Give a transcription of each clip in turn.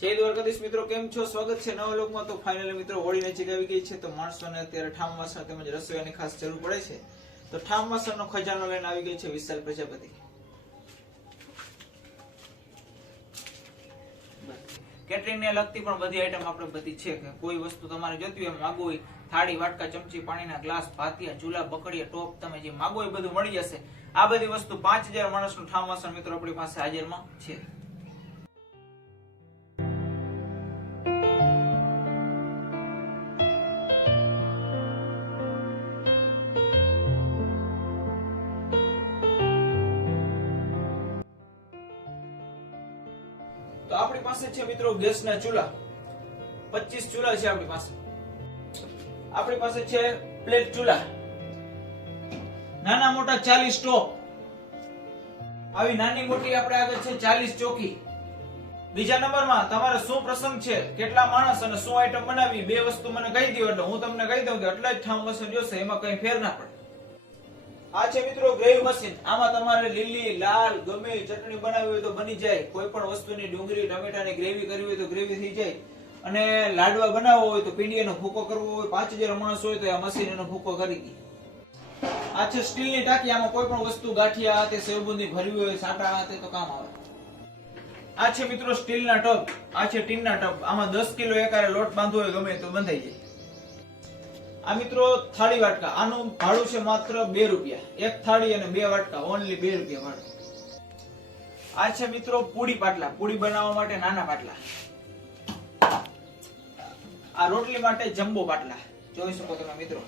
જય દ્વારકાધીશ મિત્રો, કેમ છો? સ્વાગત છે નવા લોકમાં. તો ફાઇનલી મિત્રો, હોળી નજીક આવી ગઈ છે, તો માણસોને અત્યારે ઠામ તેમજ રસોઈયાની ખાસ જરૂર પડે છે. તો ઠામ ખજાનો લઈને આવી ગઈ છે વિશાલ પ્રજાપતિ. કેટરિંગ ને લગતી પણ બધી આઈટમ આપણે બધી છે કે કોઈ વસ્તુ તમારે જોતી હોય માગો હોય, થાળી, વાટકા, ચમચી, પાણીના ગ્લાસ, ભાતિયા, ચૂલા બકડીયા ટોપ તમે જે માગો એ બધું મળી જશે. આ બધી વસ્તુ પાંચ હજાર માણસનું ઠામ વાસણ મિત્રો આપણી પાસે હાજરમાં છે. આપણી પાસે છે મિત્રો ગેસના ચૂલા. 25 ચૂલા છે આપણી પાસે. આપણી પાસે છે પ્લેટ ચૂલા. નાના મોટા 40 સ્ટોપ આવી નાની મોટી આપણે આગળ છે 40 ચોકી. બીજા નંબરમાં તમારે શું પ્રસંગ છે? કેટલા માણસ અને શું આઈટમ બનાવી બે વસ્તુ મને કહી દો એટલે હું તમને કહી દઉં કે એટલા જ ઠામ વસર જોશે, એમાં કઈ ફેર ના પડે. આ છે મિત્રો ગ્રેવી મશીન. આમાં તમારે લીલી, લાલ, ગમે ચટણી બનાવવી હોય તો બની જાય. કોઈ પણ વસ્તુની ડુંગળી, ટમેટાની ગ્રેવી કરવી હોય તો ગ્રેવી થઈ જાય. અને લાડવા બનાવવો હોય તો પીંડીનો ભૂકો કરવો હોય. પાંચ હજાર માણસ હોય તો આ મશીન એનો ભૂકો કરી દે. આ છે સ્ટીલની ટાંકી. આમાં કોઈ પણ વસ્તુ ગાંઠિયા હાથે સેવબુંદી ભરવી હોય, સાટા હાથે તો કામ આવે. આ છે મિત્રો સ્ટીલના ટબ. આ છે ટીનના ટબ. આમાં દસ કિલો એકારે લોટ બાંધવો હોય ગમે તો બંધાઈ જાય. આ મિત્રો થાળી વાટકા. આનું ભાડું છે માત્ર બે રૂપિયા. એક થાળી અને બે વાટકા. ઓનલી બે રૂપિયા ભાડું. આ છે મિત્રો પૂડી પાટલા. પૂડી બનાવવા માટે નાના પાટલા. આ રોટલી માટે જમ્બો પાટલા. જોઈ શકો તમે મિત્રો.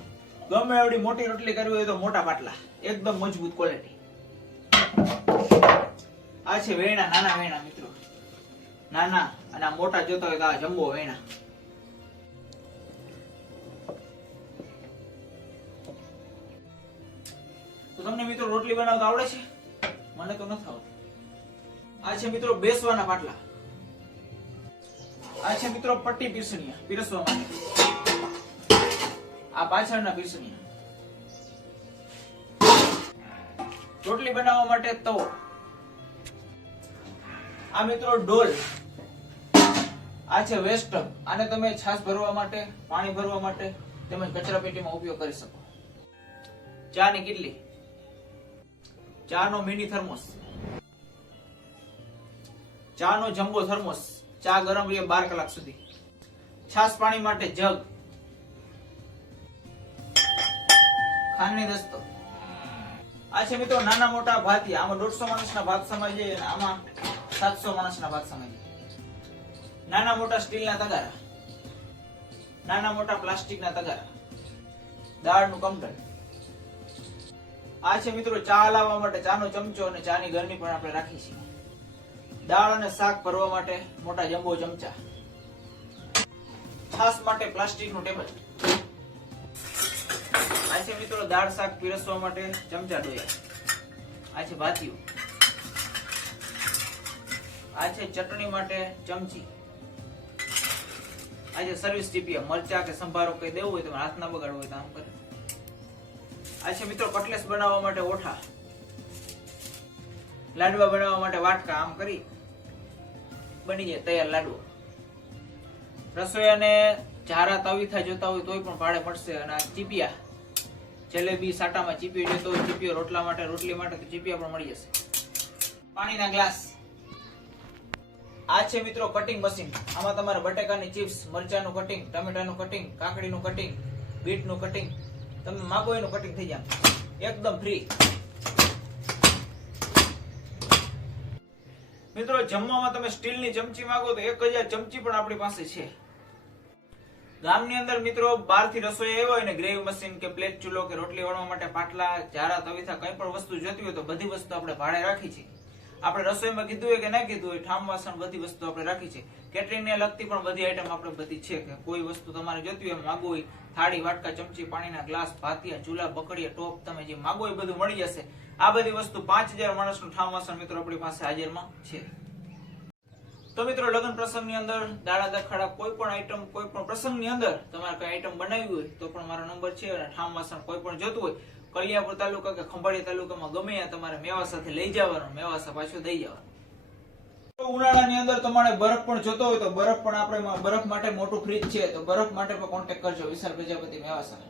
ગમે એવડી મોટી રોટલી કરવી હોય તો મોટા પાટલા. એકદમ મજબૂત ક્વોલિટી આ છે વેણા. નાના વેણા મિત્રો. નાના અને મોટા જોતા હોય તો આ જમ્બો વેણા. તો તમને મિત્રો રોટલી બનાવતા આવડે છે? મને તો નથી આવડતું. આ છે મિત્રો બેસવાના પાટલા. આ છે મિત્રો પટ્ટી પીસણીયા પીરસવા માટે. આ પાછળના પીસણીયા રોટલી બનાવવા માટે તવો. આ મિત્રો ડોલ. આ છે વેસ્ટ આને તમે છાશ ભરવા માટે, પાણી ભરવા માટે તેમજ કચરા પેટીમાં ઉપયોગ કરી શકો. ચા ની કેટલી. ચા નો મિની થર્મોસ. ચા નો જમ્બો થર્મોસ. ચા ગરમ રહે બાર કલાક સુધી. છાસ પાણી માટે જગ. ખાંડની દસ્તો. આ છે મિત્રો નાના મોટા ભાતી. આમાં દોઢસો માણસના ભાત સમાય અને આમાં સાતસો માણસના ભાત સમાય નાના મોટા સ્ટીલના તગારા. નાના મોટા પ્લાસ્ટિકના તગારા. દાળનું કમટન આ છે મિત્રો ચા લાવવા માટે, ચાનો ચમચો અને ચાની ગરણી પણ આપણે રાખી છીએ. દાળ અને શાક ભરવા માટે મોટા જમ્બો ચમચા. છાસ માટે પ્લાસ્ટિકનું ટેબલ. આ છે મિત્રો દાળ શાક પીરસવા માટે ચમચા ડોયા આ છે ભાતીઓ. આ છે ચટણી માટે ચમચી. આજે સર્વિસ ટીપીએ મરચા કે સંભારો કઈ દેવું હોય તો હાથ ના બગાડવું હોય તો આમ કરે. આ છે મિત્રો, કટલેસ બનાવવા માટે ઓઠા. લાડવા બનાવવા માટે વાટકા, આમ કરી બની જાય તૈયાર લાડવો રસોઈયાને જારા તવીથા જોતા હોય તોય પણ ભાડે મળશે અને આ ચીપિયા, જલેબી સાટામાં ચીપિયો જોતો હોય, ચીપિયો રોટલા માટે, રોટલી માટે તો ચીપિયા પણ મળી જશે. પાણીના ગ્લાસ. આ છે મિત્રો કટિંગ મશીન આમાં તમારે બટેકાની ચિપ્સ મરચાનું કટિંગ ટમેટાનું કટિંગ કાકડીનું કટિંગ બીટનું કટિંગ તમે માગો એનું કટિંગ થઈ જાય. એકદમ ફ્રી મિત્રો, જમવામાં તમે સ્ટીલની ચમચી માંગો તો એક હજાર ચમચી પણ આપણી પાસે છે. ગામની અંદર મિત્રો, બહારથી રસોઈ આવ્યો હોય ને ગ્રેવી મશીન કે પ્લેટ ચૂલો કે રોટલી વણવા માટે પાટલા ચારા તવીથા કઈ પણ વસ્તુ જોતી હોય તો બધી વસ્તુ આપણે ભાડે રાખી છે. આપણે રસોઈમાં કીધું હોય કે ના કીધું હોય, ઠામ વાસણ બધી વસ્તુ આપણે રાખી છે. કેટરિંગ ને લગતી પણ બધી આઈટમ આપણે બધી છે કે કોઈ વસ્તુ તમારે જોતી હોય, માગવું હોય, થાળી, વાટકા, ચમચી, પાણીના ગ્લાસ, ભાતિયા, ચૂલા બકડીયા ટોપ તમે જે માગો એ બધું મળી જશે. આ બધી વસ્તુ પાંચ હજાર માણસનું ઠામ વાસણ મિત્રો આપણી પાસે હાજરમાં છે. તો મિત્રો, લગ્ન પ્રસંગની અંદર, દાડા દખાડા, કોઈ પણ આઈટમ કોઈ પણ પ્રસંગની અંદર તમારે કઈ આઈટમ બનાવી હોય તો પણ મારો નંબર છે અને ઠામ વાસણ કોઈ પણ જોતું હોય કલિયાપુર તાલુકા કે ખંભાળિયા તાલુકામાં ગમે તમારે મેવા સાથે લઈ જવાનું મેવાસા પાછું દઈ જવાનું. ઉનાળાની અંદર તમારે બરફ પણ જોતો હોય તો બરફ પણ આપણે બરફ માટે મોટું ફ્રીજ છે, તો બરફ માટે પણ કોન્ટેક્ટ કરજો વિશાલ પ્રજાપતિ મેવાસા